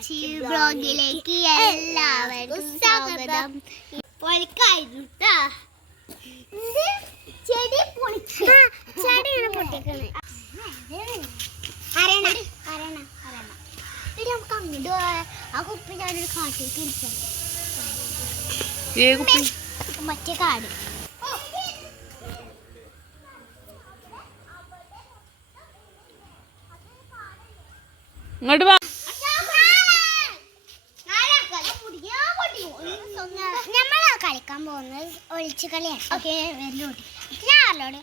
ബ്ലോഗിലേക്ക് എല്ലാവർക്കും സ്വാഗതം. പൊളിക്കായിരുന്നു ചെടി പൊട്ടിക്കണേ. നമുക്ക് അങ്ങോട്ട് ആ കുപ്പി ഞാനൊരു കാട്ടിലേക്ക് ഇരിക്കാം. മറ്റേ കാട് ഇങ്ങോട്ട് വാ. നമ്മളാ കളിക്കാൻ പോകുന്നത് ഒളിച്ചു കളിയാണ്. ഓക്കെ ഞാനോട്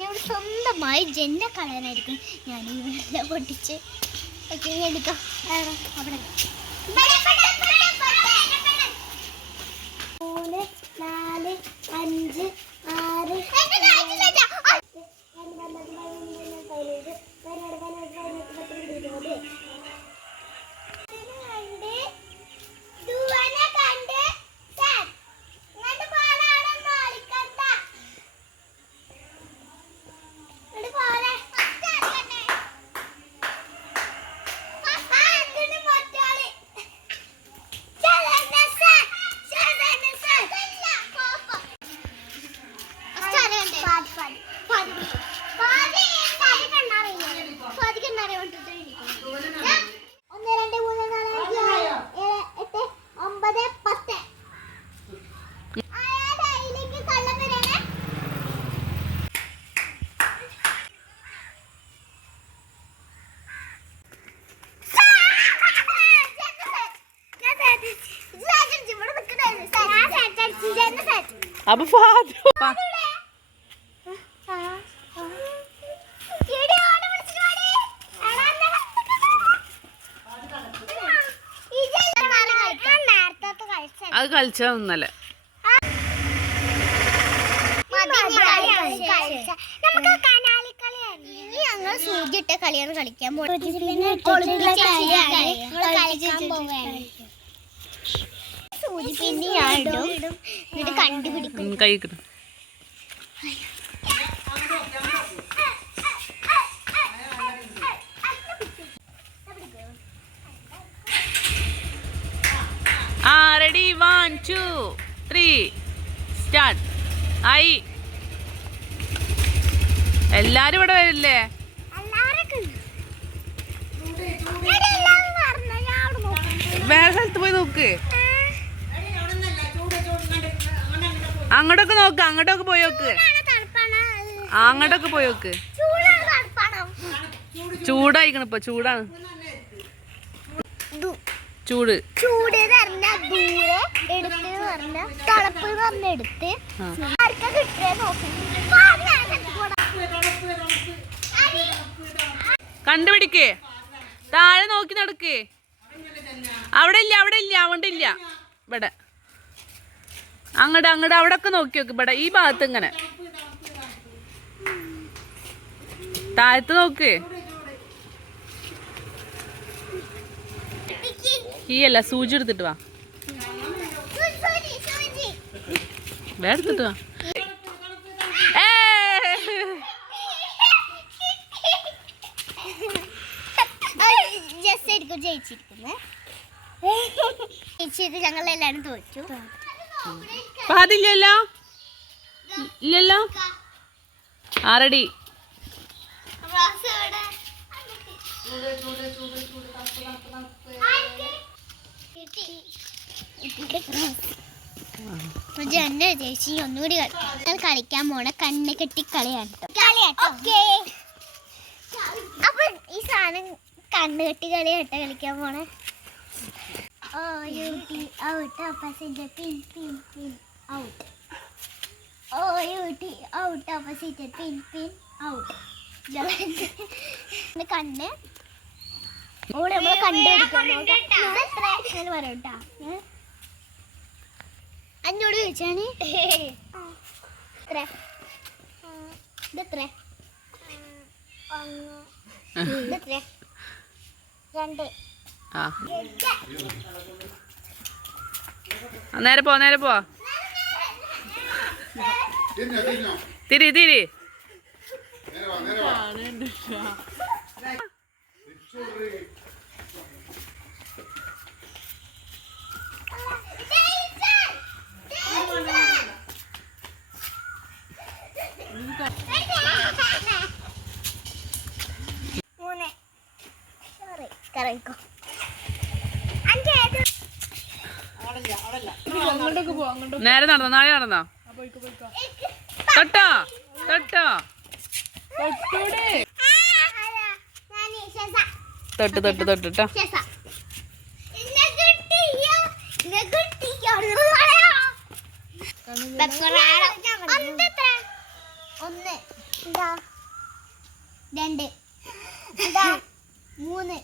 ഞാൻ സ്വന്തമായി ജെന്നെ കളയാനായിരിക്കും ഞാൻ ഈ വെള്ളം പൊട്ടിച്ച്. ഓക്കെ എടുക്കാം. അവിടെ 3 4 5 6 അപ്പൊ ഫാദു അത് കളിച്ചാ ഇന്നലെ. ഞങ്ങൾ സൂചിട്ട കളിയാണ് കളിക്കാൻ പോകുന്നത്. സൂചി പിന്നെ ഞാൻ ഇടും, എന്നിട്ട് കണ്ടുപിടിക്കും. കൈ റെഡി 1 2 3 സ്റ്റാർട്ട് ആയി. എല്ലാരും ഇവിടെ വരില്ലേ? വേറെ സ്ഥലത്ത് പോയി നോക്ക്. അങ്ങോട്ടൊക്കെ നോക്ക്, അങ്ങോട്ടൊക്കെ പോയി നോക്ക്, അങ്ങോട്ടൊക്കെ പോയി നോക്ക്. ചൂടായിക്കണ ഇപ്പൊ, ചൂടാണ് ചൂട്. ചൂട് ദൂരെ എടുത്ത് പറഞ്ഞ തണുപ്പ് എടുത്ത് കണ്ടുപിടിക്കേ. താഴെ നോക്കി നടക്കേ. അവിടെ ഇല്ല, അവിടെ ഇല്ല, അവിടെ ഇല്ല. ഇവിടെ അങ്ങോട്ട് അങ്ങോട്ട് അവിടെ ഒക്കെ നോക്കി നോക്ക്. ഇവിടെ ഈ ഭാഗത്ത് ഇങ്ങനെ താഴത്ത് നോക്ക്. ഈ അല്ല, സൂചി എടുത്തിട്ട് വാ. എടുത്തിട്ട് വാ. ഞങ്ങളെല്ലാരും തോറ്റു. പാതില്ലല്ലോ, ഇല്ലല്ലോ. ആറടി ജന്ന ചേച്ചി ഒന്നുകൂടി കളിക്കാൻ പോണ കണ്ണ് കെട്ടി കളിയാണ്. അപ്പൊ ഈ സാധനം കണ്ണ് കെട്ടി കളിയാട്ടോ കളിക്കാൻ പോണേ. ഔട്ട് ഓപ്പോസിറ്റ് പിൻ പിൻ പിൻ ഔട്ട്. ഔട്ട് ഓപ്പോസിറ്റ് പിൻ പിൻ ഔട്ട്. കണ്ണ് ഓള് നമ്മളെ കണ്ടുപിടിക്കണം പറയട്ടാ. അഞ്ഞോട് ചോദിച്ചാണ് ഇതെത്ര? 2. നേരെ പോ, നേരെ പോ. തിരി തിരി. ഇറങ്ങിക്കോ. നേരെ നടന്നോ നാളെ നടന്നോ തൊട്ടോ തൊട്ടോ തൊട്ട് തൊട്ട് തൊട്ടിട്ടോ ഒന്ന് രണ്ട് മൂന്ന്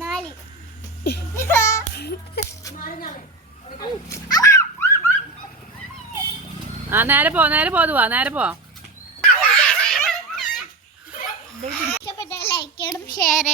നാല് ആ നേരെ പോ നേരെ പോവാ നേരെ പോ. ഇഷ്ടപ്പെട്ട ലൈക്ക് ചെയ്യണം, ഷെയർ